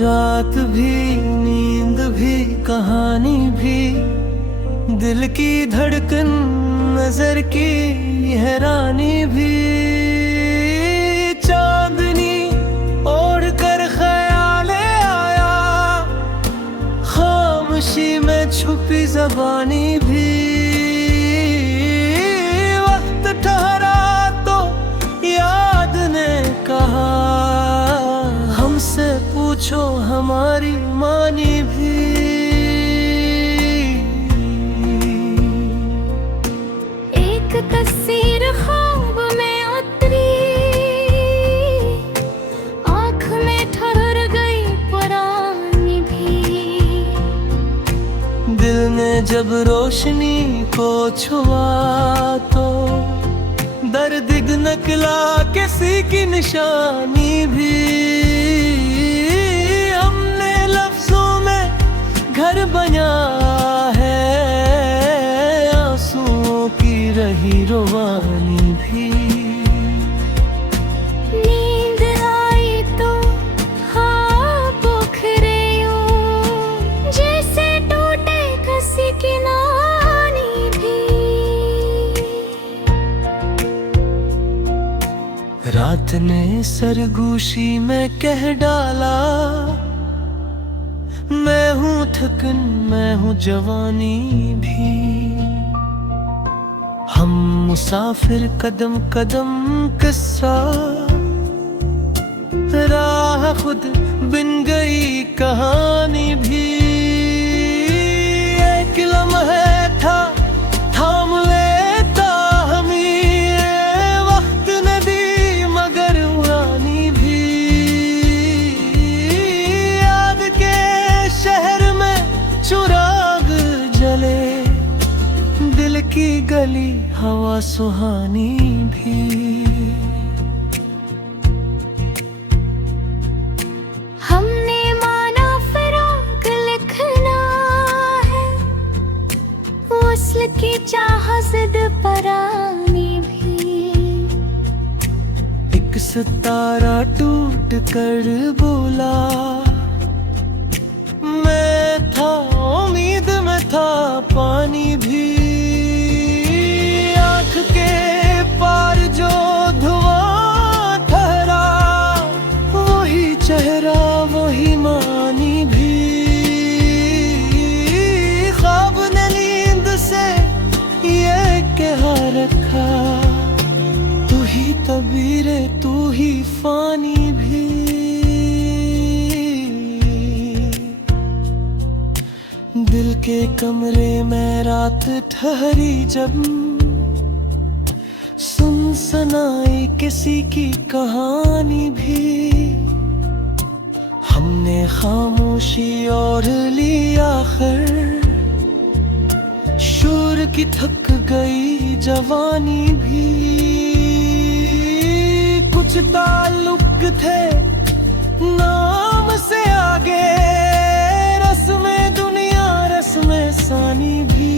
रात भी, नींद भी, कहानी भी, दिल की धड़कन, नजर की हैरानी भी। चांदनी ओढ़ कर ख्याले आया, खामोशी में छुपी ज़बानी भी। वक्त ठहरा तो याद ने कहा, हमसे पूछो हमारी मानी भी। एक तस्वीर ख्वाब में उतरी, आँख में ठहर गई पुरानी भी। दिल ने जब रोशनी को छुआ तो दर्द निकला किसी की निशानी भी। हमने लफ्जों में घर बनाया है, आंसुओं की रही रुबानी भी। नींद आई तो हाँ पोखरे यूं, जैसे टूटे किसी की नानी भी। रात ने सरगोशी में कह डाला, मैं हूँ थकन, मैं हूँ जवानी भी। हम मुसाफिर कदम कदम किस्सा, राह खुद बिन गई कहानी भी। एक लम्हे था थाम लेता हमें, वक्त ने दी मगर उड़ानी भी। याद के शहर में चुराग जले, दिल की गली हवा सुहानी भी। हमने माना फिराक लिखना है, वस्ल की चाह जिद परानी भी। एक सितारा टूट कर बोला, मैं था उम्मीद में था पानी भी। आँख के पार जो धुआं ठहरा, वही चेहरा वही मानी भी। ख्वाब ने नींद से ये कह रखा, तू ही तबीरे तू ही फानी भी। दिल के कमरे में रात ठहरी जब, सुनसनाई किसी की कहानी भी। हमने खामोशी और ली आखिर, शोर की थक गई जवानी भी। कुछ ताल्लुक थे नाम से आगे, रस्में दुनिया रस्में सानी भी।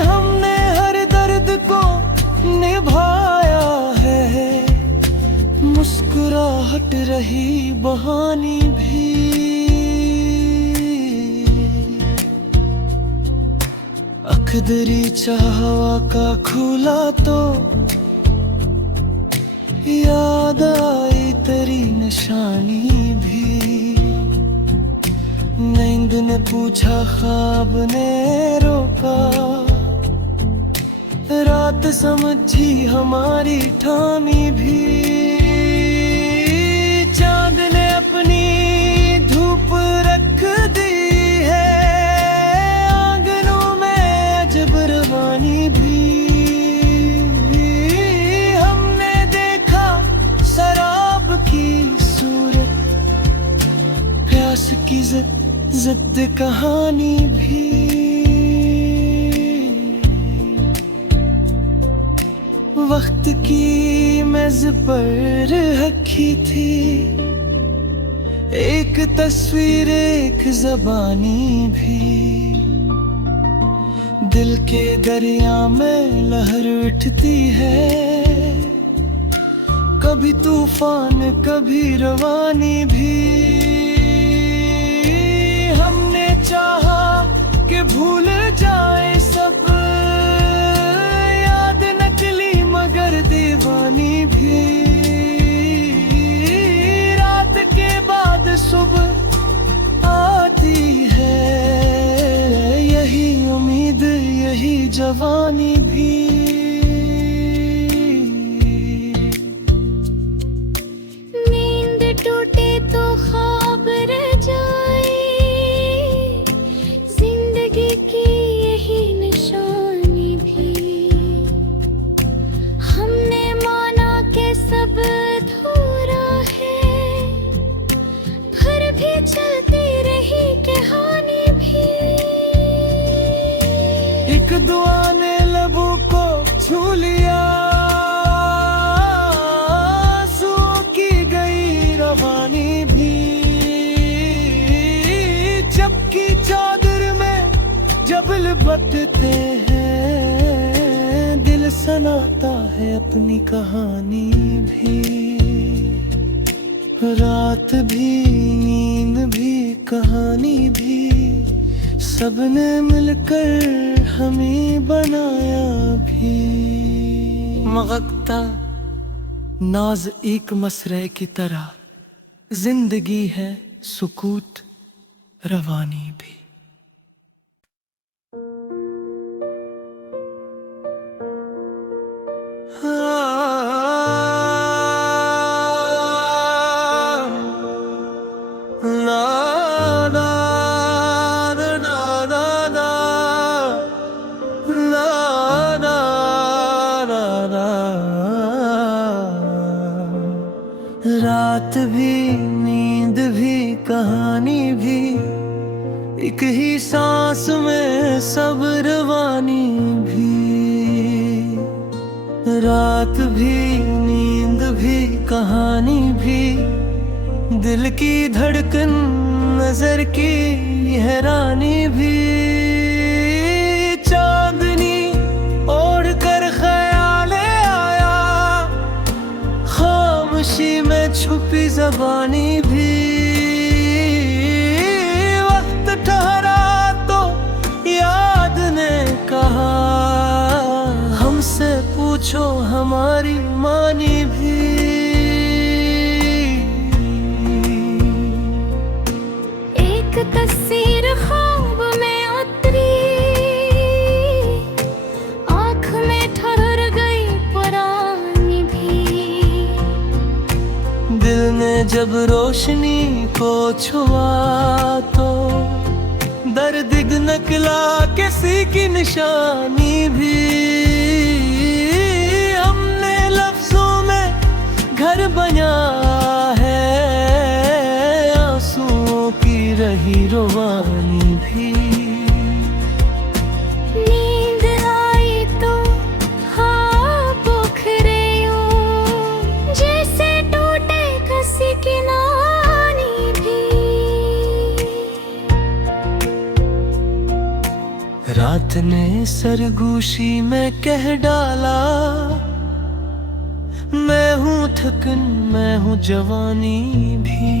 हमने हर दर्द को निभाया है, मुस्कुराहट रही बहानी भी। अखदरी चाहवा का खुला तो याद आई तेरी निशानी भी। नींद ने पूछा, ख्वाब ने रोका, रात समझी हमारी ठानी भी। चांद ने अपनी धूप रख दी है, आंगनों में अजब रवानी भी। हमने देखा शराब की सूरत, प्यास की जिद कहानी भी। वक्त की मेज पर रखी थी एक तस्वीर, एक ज़बानी भी। दिल के दरिया में लहर उठती है, कभी तूफान कभी रवानी भी। हमने चाहा कि भूल जाए सब, याद नकली मगर दीवानी भी। रात के बाद सुबह आती है, यही उम्मीद यही जवानी भी। नींद टूटे तो ख्वाब रह जाए, जिंदगी की यही निशानी भी। हमने माना कि सब अधूरा है, फिर भी चलती रही कहानी भी। एक दुआ ने लबों को छू लिया, आंसुओं की गई रवानी भी। चपकी चादर में जब लिपटते हैं, दिल सुनाता है अपनी कहानी भी। रात भी नींद भी कहानी भी, सबने मिलकर हमें बनाया भी। मगकता नाज एक मसरे की तरह, जिंदगी है सुकूत रवानी भी। रात भी नींद भी कहानी भी, एक ही सांस में सब रवानी भी। रात भी नींद भी कहानी भी, दिल की धड़कन नजर की हैरानी भी। चांदनी ओढ़ कर ख्याल आया, खामोशी में छुपी जबानी भी। वक्त ठहरा तो याद ने कहा, हमसे पूछो हमारी मानी भी। एक तस्वीर ख्वाब में उतरी, आँख में ठहर गई पुरानी भी। दिल ने जब रोशनी को छुआ तो दर्द निकला किसी की निशानी भी। हमने लफ्जों में घर बनाया है, आंसुओं की रही रोवानी भी। नींद आई तो हाँ पोखरे यूं, जैसे टूटे किसी की नानी भी। रात ने सरगोशी में कह डाला, मैं हूँ थकन मैं हूँ जवानी भी।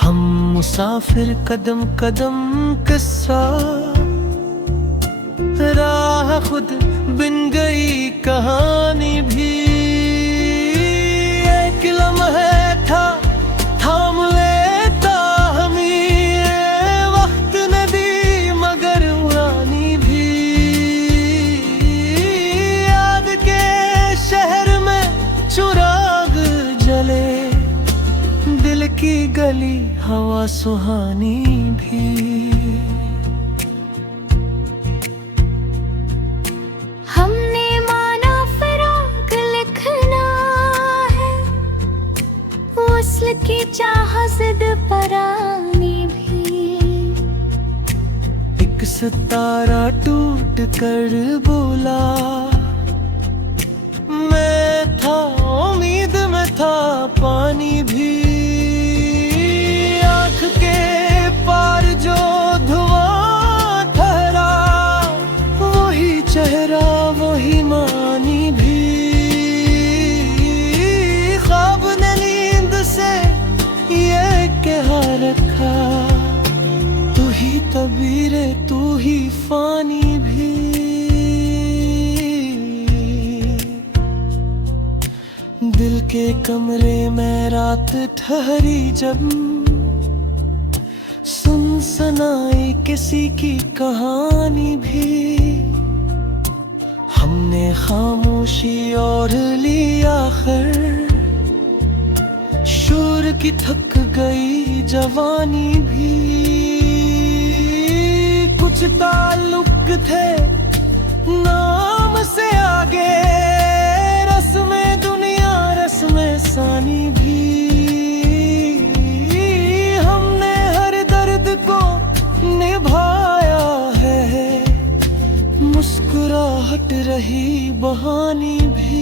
हम मुसाफिर कदम कदम किस्सा, राह खुद बिन गई कहानी भी। एक लम्हे था थाम लेता हमें, वक्त ने दी मगर उड़ानी भी। याद के शहर में चुराग जले, दिल की गली हवा सुहानी भी। हमने माना फिराक लिखना है, वस्ल की चाह जिद परानी भी। एक सितारा टूट कर बोला, मैं था उम्मीद में था पानी भी। आँख के पार जो धुआं ठहरा, वही चेहरा वही मानी भी। ही फानी भी। दिल के कमरे में रात ठहरी जब सुनाई किसी की कहानी भी। हमने खामोशी और ली आखिर, शोर की थक गई जवानी भी। कुछ ताल्लुक थे नाम से आगे, रस्में दुनिया रस्में सानी भी। हमने हर दर्द को निभाया है, मुस्कुराहट रही बहानी भी।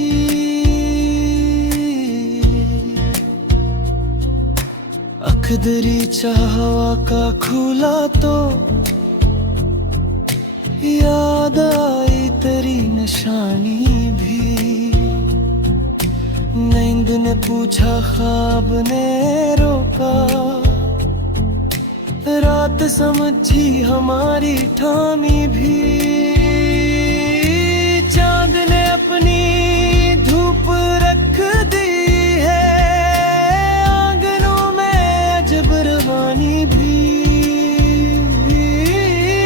अखदरी चाहवा का खुला तो याद आई तेरी निशानी भी। नींद ने पूछा ख्वाब ने रोका, रात समझी हमारी ठानी भी। चांद ने अपनी धूप रख दी है, आंगनों में अजब रवानी भी।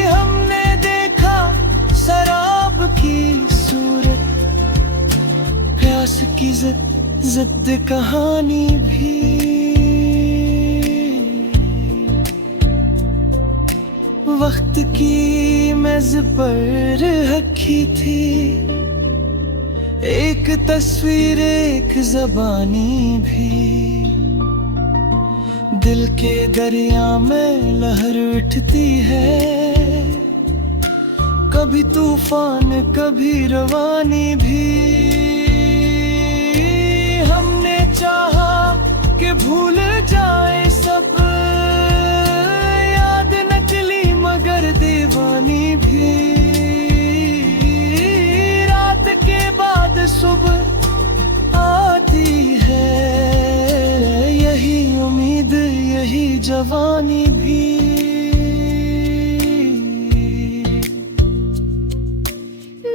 हमने देखा शराब की सूरत, प्यास की जिद कहानी भी। वक्त की मेज पर रखी थी एक तस्वीर एक ज़बानी भी। दिल के दरिया में लहर उठती है, कभी तूफान कभी रवानी भी। हमने चाहा कि भूल जाए सब, याद नकली मगर दीवानी भी। रात के बाद सुबह आती है, यही उम्मीद यही जवानी भी।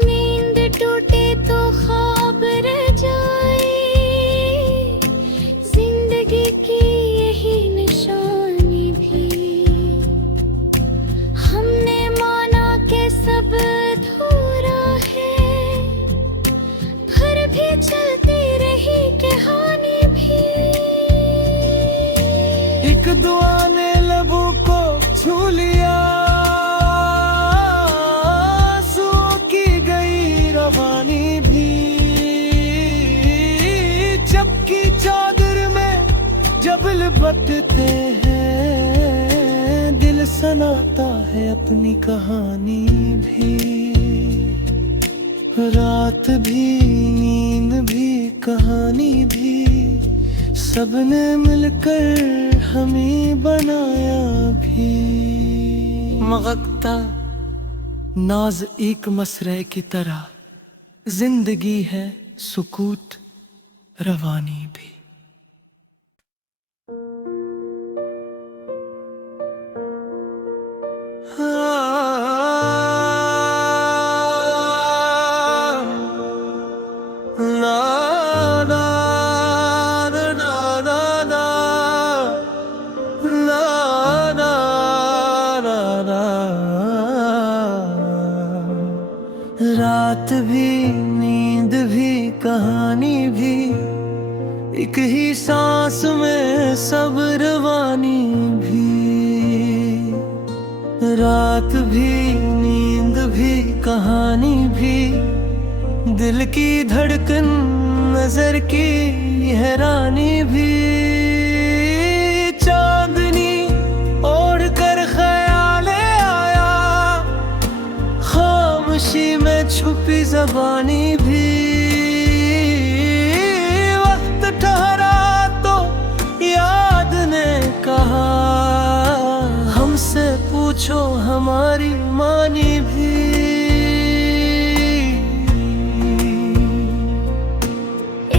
नींद टूटे तो ख्वाब रह जाए, जिंदगी की यही निशानी भी। हमने माना के सब अधूरा है, फिर भी चलती रही कहानी भी। एक दुआ ने लबों को छू लिया, आंसुओं की गई रवानी भी। चपकी चादर में जब लिपटते हैं, दिल सुनाता है अपनी कहानी भी। रात भी नींद भी कहानी भी, सबने मिलकर हमें बनाया भी। मगकता नाज एक मसरे की तरह, जिंदगी है सुकूत रवानी भी। रात भी नींद भी कहानी भी, एक ही सांस में सब रवानी भी। रात भी नींद भी कहानी भी, दिल की धड़कन नजर की हैरानी भी। चांदनी ओढ़ कर ख्याल आया, खामोशी में छुपी जबानी भी। वक्त ठहरा तो याद ने कहा, हमसे पूछो हमारी मानी भी।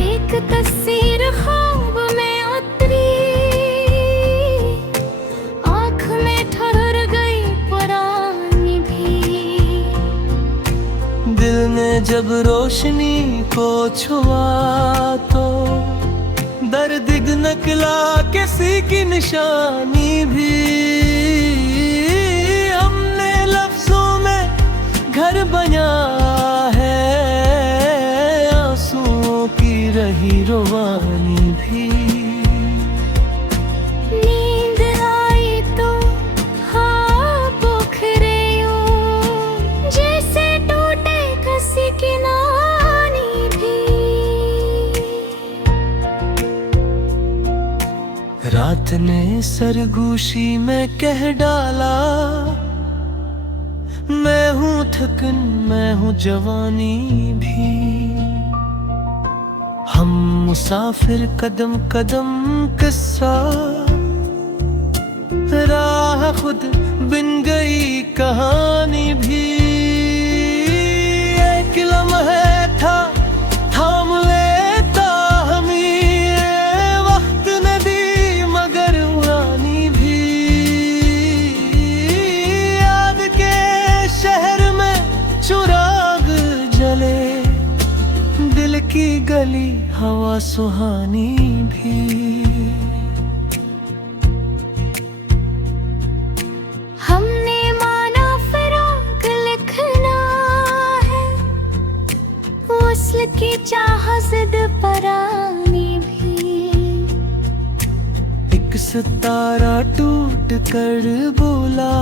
एक तस्वीर ख्वाब में उतरी, आँख में ठहर गई पुरानी भी। जब रोशनी को छुआ तो दर्द निकला किसी की निशानी भी। हमने लफ्जों में घर बनाया है, आंसुओं की रही रुवानी भी। नींद आई तो हाँ पोखरे यूं, जैसे टूटे किसी की नानी भी। रात ने सरगोशी में कह डाला, मैं हूँ थकन मैं हूँ जवानी भी। हम मुसाफिर कदम कदम किस्सा, राह खुद बिन गई कहानी भी। एक लम्हे था थाम लेता हमें, वक्त ने दी मगर उड़ानी भी। याद के शहर में चुराग जले, दिल की गली हवा सुहानी भी। हमने माना फिराक लिखना है, वस्ल की चाह जिद परानी भी। एक सितारा टूट कर बोला,